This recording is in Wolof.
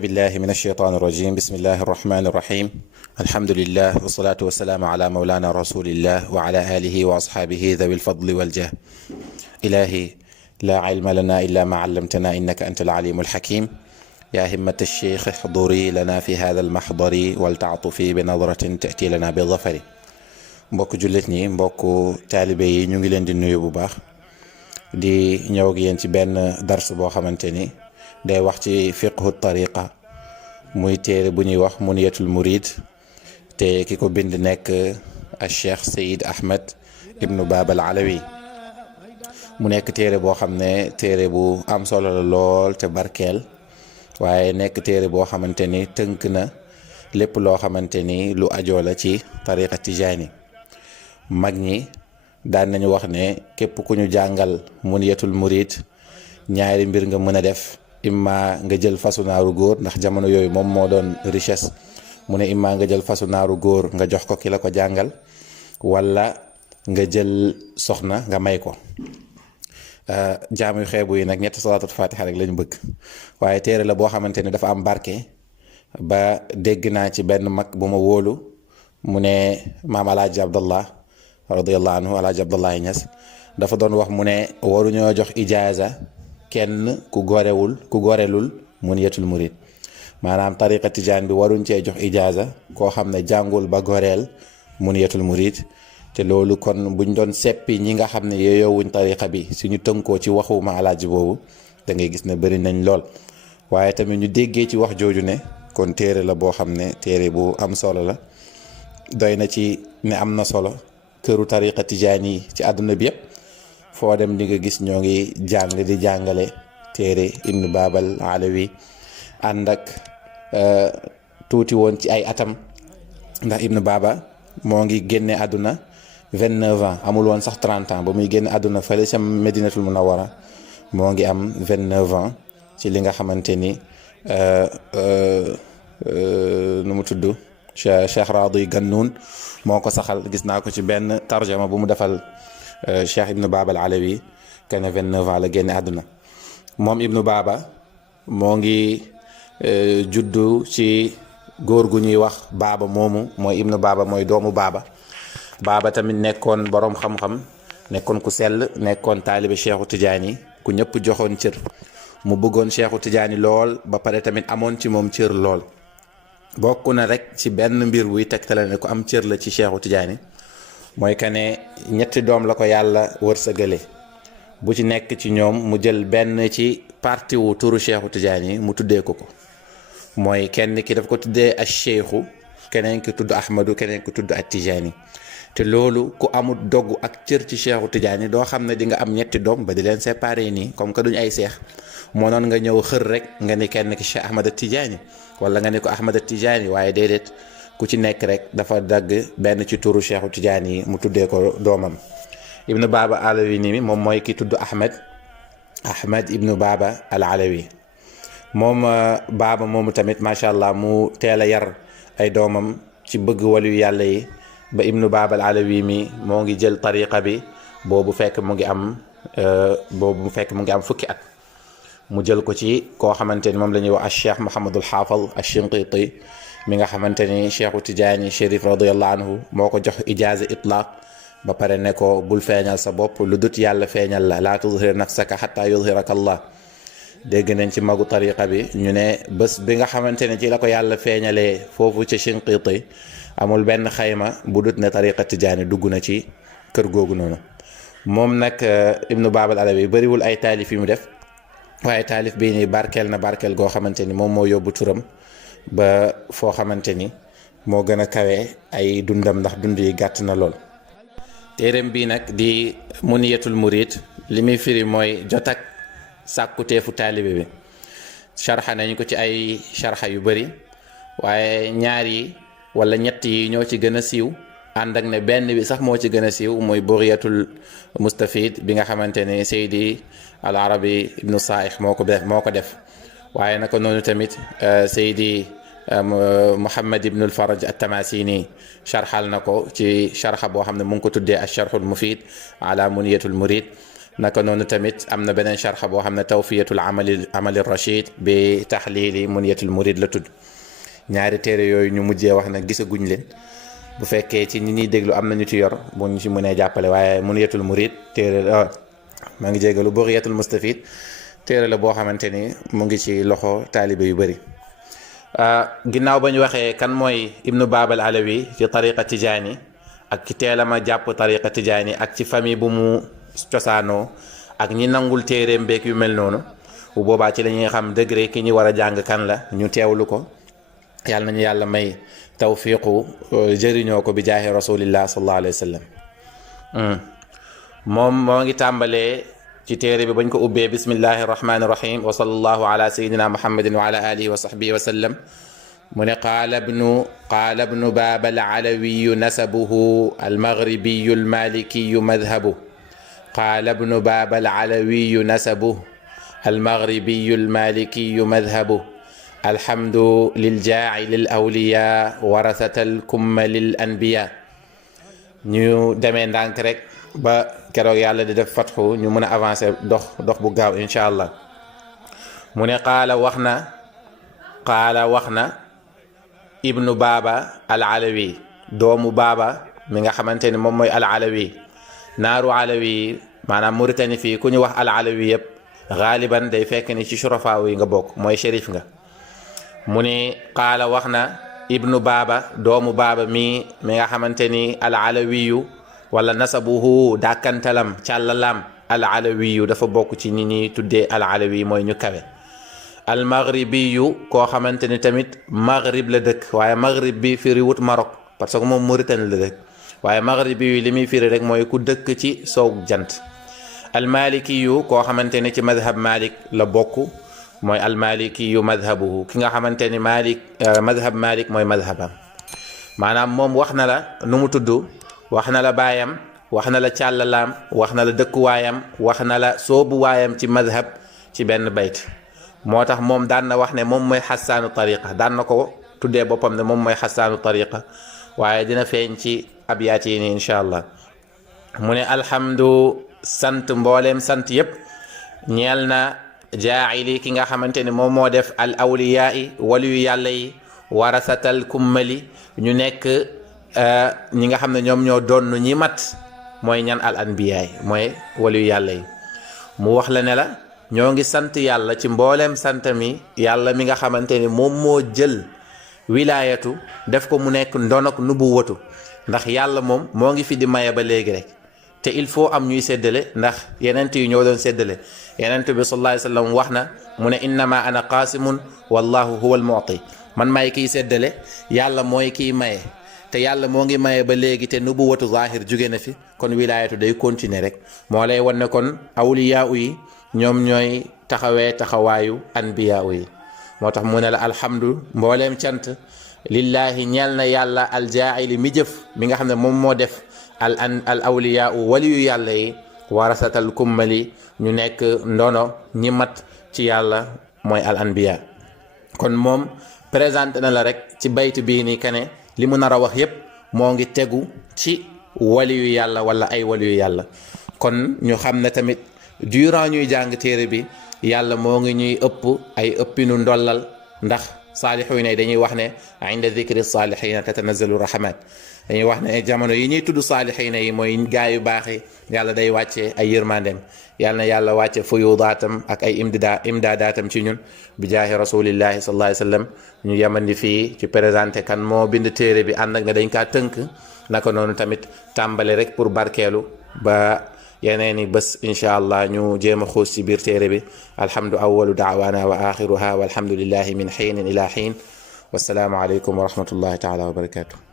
أعوذ بالله من الشيطان الرجيم بسم الله الرحمن الرحيم الحمد لله والصلاة والسلام على مولانا رسول الله وعلى آله وأصحابه ذوي الفضل والجاه. إلهي لا علم لنا إلا ما علمتنا إنك أنت العليم الحكيم. يا همة الشيخ احضري لنا في هذا المحضر ولتعطفي بنظرة تأتي لنا بالظفر. mbokk jullit ñi mbokk taalibe yi ñu ngi leen di nuyu bu baax di ñëw ak yéen ci benn dars boo xamante ni day wax ci fiqhu tariqa muy téere bu ñuy wax muniyatul murid te ki ko bind nekk al cheikh Sayid Ahmed ibnu Baba al Alawi. mu nekk téere boo xam ne téere bu am solo la lool te barkeel, waaye nekk téere boo xamante ni tënk na lépp loo xamante ni lu ajoo la ci tariqa tijaani. mag ñi daan nañu wax ne képp ku ñu jàngal muniyatul murid ñaari mbir nga mën a def, imma nga jël fasu naaru góor, ndax jamono yooyu moom moo doon richesse. mu ne imma nga jël fasu naaru góor nga jox ko ki la ko jàngal, wala nga jël soxna nga may ko. jaam yu xeebu yi nag ñetti salaatul fatiha rek lañu bëgg, waaye téere la boo xamante ne dafa am barke ba dégg naa ci benn mag bu ma wóolu mu ne maam alaaji abdallah radiyallahu anhu, alaaji abdallahi Ñas dafa doon wax mu ne waruñoo jox ijaaza kenn ku gorelul muniyatul murid. maanaam tariqa tijaan bi waruñ cee jox ijaaza koo xam ne jàngul ba goreel muniyatul murid. te loolu kon buñ doon seppi ñi nga xam ne yeyoowuñ tariqa bi suñu tënkoo ci waxu ma alaaji boobu da ngay gis ne bëri nañ lool. waaye tamit ñu déggee ci wax jooju ne kon téere la boo xam ne téere bu am solo la. doy na ci ne am na solo këru tariqa tijaan yi ci àdduna bi yëpp foo dem di nga gis ñoo ngi jàng di jàngale téere ibnu Babal Alawi. ànd ak tuuti woon ci ay atam, ndax ibnu Baba moo ngi génne àdduna 29 ans, amul woon sax 30 ans ba muy génne àdduna fële ca Medinatul Munawwara. moo ngi am 29 ans ci li nga xamante ni nu mu tudd Cheikh Raadi Gannoun moo ko saxal. gis naa ko ci benn tarjama bu mu defal Cheikh ibnu Baba al Alawi kenn 29 ans la génne àdduna. moom ibnu Baba moo ngi juddu ci góor gu ñuy wax Baba moomu mooy ibnu Baba mooy doomu Baba. Baba tamit nekkoon boroom xam-xam, nekkoon ku sell, nekkoon taalibe Cheikhu Tijaani ku ñëpp joxoon cër. mu bëggoon Cheikhu Tijaani lool ba pare tamit amoon ci moom cër lool. bokk na rek ci benn mbir wuy tegtale ne ku am cër la ci Cheikhu Tijaani mooy que ne ñetti doom la ko yàlla wërsëgale. bu ci nekk ci ñoom mu jël benn ci parti wu turu Cheikhu Tijaani mu tuddee ko. mooy kenn ki daf ko tuddee ak cheikhu, keneen ki tudd Ahmadu, keneen ki tudd ak Tijaani. te loolu ku amul dogg ak cër ci Cheikhu Tijaani doo xam ne di nga am ñetti doom ba di leen séparé nii comme que duñ ay seex. moo noon nga ñëw xër rek nga ni kenn ki Cheikh Ahmad Tijaani wala nga ni ko Ahmad Tijaani, waaye déedéet ku ci nekk rek dafa dagg benn ci turu Cheikhu Tijaani mu tuddee ko doomam. ibnu Baba Alawi nii moom mooy ki tudd Ahmed ibnu Baba al Alawi. moom Baba moomu tamit macha allah mu teel a yar ay doomam ci bëgg waliyu yàlla yi ba ibnu Baba al Alawi mi moo ngi jël tariqa bi boobu fekk mu ngi am fukki at. mu jël ko ci koo xamante ni moom la ñuy wax al cheikh Mouhamadul Xaafal al Shinqiti mi nga xamante ni Cheikhu Tijaani Chérif radiyallahu anhu moo ko jox ijaaza itlaq ba pare ne ko bul feeñal sa bopp lu dut yàlla feeñal la, laa tudhir nafsaka xataa yudhiraka Allah. dégg nañ ci magu tariqa bi ñu ne bés bi nga xamante ne ci la ko yàlla feeñalee foofu ci Shinqiti amul benn xayma bu dut ne tariqa Tijaani dugg na ci kër googu noonu. moom nag ibnu Baba al Alawi bëriwul ay taalif yi mu def, waaye taalif bii nii barkeel na barkeel goo xamante ni moom moo yóbbu turam ba foo xamante ni moo gën a kawe ay dundam, ndax dund yi gàtt na lool. téereem bii nag di muniyatul murid li muy firi mooy jot ak sàkkuteefu taalibe bi. sharxa nañu ko ci ay sharxa yu bëri, waaye ñaar yi wala ñett yi ñoo ci gën a siiw, ànd ak ne benn bi sax moo ci gën a siiw mooy buriyatul mustafid bi nga xamante ne Seydi al Arabi ibnu Saih moo ko def. waaye naka noonu tamit Seydi Muhammad ibnu al Faraj at-Tamasini sharxal na ko ci sharxa boo xam ne mu ngi ko tuddee al sharxul mufid ala muniyatul murid. naka noonu tamit am na beneen sharxa boo xam ne tawfiyatul amali rachid bi taxlili muniyatul murid la tudd. ñaari téere yooyu ñu mujjee wax nag gisaguñ leen, bu fekkee ci ñi ñuy déglu am na ñu ci yor bu ñu ci mënee jàppale, waaye muniyatul murid téere maa ngi jégalu bughiyatul mustafid téere la boo xamante ni mu ngi ci loxo taalibe yu bëri. ginnaaw ba ñu waxee kan mooy ibnu baabal alawi ci tariqa tijaani ak ci teelama jàpp tariqa tijaani ak ci famille bu mu cosaanoo ak ñi nangul téere mbeek yu mel noonu, bu boobaa ci la ñuy xam degré ki ñu war a jàng kan la, ñu teewlu ko. yàlla nañu yàlla may tawfiqu jëriñoo ko bi jaahi rasulillah sallallahu alayhi wa sallam. moom moo ngi tàmbalee ci téere bi bañ ko ubbee bismillahi rahmani rahim wa sallallahu ala sayidina muhammadin wa ala alihi wa sahbihi wa sallam. mu ne qaala ibnu baabal alawiyu nasabuhu almaghribiyu almalikiyu madhabu. qaala ibnu baabal alawiyu nasabuhu almaghribiyu almalikiyu madhabu. alhamdu liljaaci lil awliya warasatal kumma lil anbiya. ñu demee ndànk rek ba keroog yàlla di def fatxu ñu mën a avancer dox bu gaaw incha allah. mu ne qaala wax na ibnu baaba al alawi, doomu baaba mi nga xamante ni moom mooy al alawi. naaru alawi maanaam Mauritanie fii ku ñu wax al alawi yëpp xaaliban day fekk ni ci surafaaw yi nga bokk, mooy shérif nga. mu ne qaala wax na ibnu baaba doomu baaba mi nga xamante ni al alawiyu wala nasabuhu dàkkantalam càllalam al alawiyu dafa bokk ci ñi ñuy tuddee al alawi mooy ñu kawe. al maghribiyu koo xamante ni tamit maghrib la dëkk, waaye maghrib bi firi wut Maroc parce que moom Mauritanie la dëkk, waaye maghribiyu li muy firi rek mooy ku dëkk ci sow jant. al malikiyu koo xamante ni ci madhab malik la bokk, mooy almalikiyu madhabuhu, ki nga xamante ni madhab malik mooy madhabam. maanaam moom wax na la nu mu tudd, wax na la baayam, wax na la càllalaam, wax na la dëkkuwaayam, wax na la soobuwaayam ci madhab ci benn bayt. moo tax moom daan na wax ne moom mooy xasaanu tariqa, daan na ko tuddee boppam ne moom mooy xasaanu tariqa, waaye dina feeñ ci abyaat yi ni incha allah. mu ne alhamdu sant mbooleem sant yépp ñeel na jaacili ki nga xamante ni moom moo def al awliyaa yi waliyu yàlla yi warasatal kummali ñu nekk ñi nga xam ne ñoom ñoo doon ñi mat, mooy ñan al anbiyaa yi mooy waliyu yàlla yi. mu wax la ne la ñoo ngi sant yàlla ci mbooleem sant mi yàlla mi nga xamante ni moom moo jël wilaayatu def ko mu nekk ndonok nubuwatu, ndax yàlla moom moo ngi fi di maye ba léegi rek, te il faut am ñuy séddale, ndax yenent yi ñoo doon séddale. yenent bi sallallahu alayhi wa sallam wax na mu ne innama ana qaasimun wallahu huwa al mu'ti, man may kiy séddale, yàlla mooy kiy maye, te yàlla moo ngi maye ba léegi, te nubuwatu zahir jóge na fi, kon wilaayatu day continuer rek. moo lay wan ne kon awliyaa yi ñoom ñooy taxawee taxawaayu anbiyaa yi. moo tax mu ne la alhamdu mbooleem cant lillahi ñeel na yàlla aljaa'ili mi jëf mi nga xam ne moom moo def al awliyaa waliyu yàlla yi warasatal kummali ñu nekk ndono ñi mat ci yàlla mooy al anbiya. kon moom présenté na la rek ci bayt bii nii kane li mu nar a wax yépp moo ngi tegu ci waliyu yàlla wala ay waliyu yàlla. kon ñu xam ne tamit durant ñuy jàng téere bi yàlla moo ngi ñuy ëpp ay ëppinu ndollal, ndax saalixuun yi dañuy wax ne inda dikri saalixiina tatanazzalu rahmat, dañuy wax ne jamono yi ñuy tudd saalixiina yi mooy gaa yu baax yi yàlla day wàcce ay yërmandem. yàlla na yàlla wàcce fuyudaatam ak ay imdaadaatam ci ñun bi jaahi rasulillahi sallallahu alayhi wa sallam. ñu yemandi fii ci présenté kan moo bind téere bi, ànd ak ne dañ kaa tënk, naka noonu tamit tàmbale rek pour barkeelu ba yeneeni bés incha allah ñu jéem a xuus ci biir téere bi. alhamdu awalu daawaana wa axiruha walhamdulillahi min xiinin ila xiin. wassalaamu aleykum wa rahmatullahi taala wa barakatuh.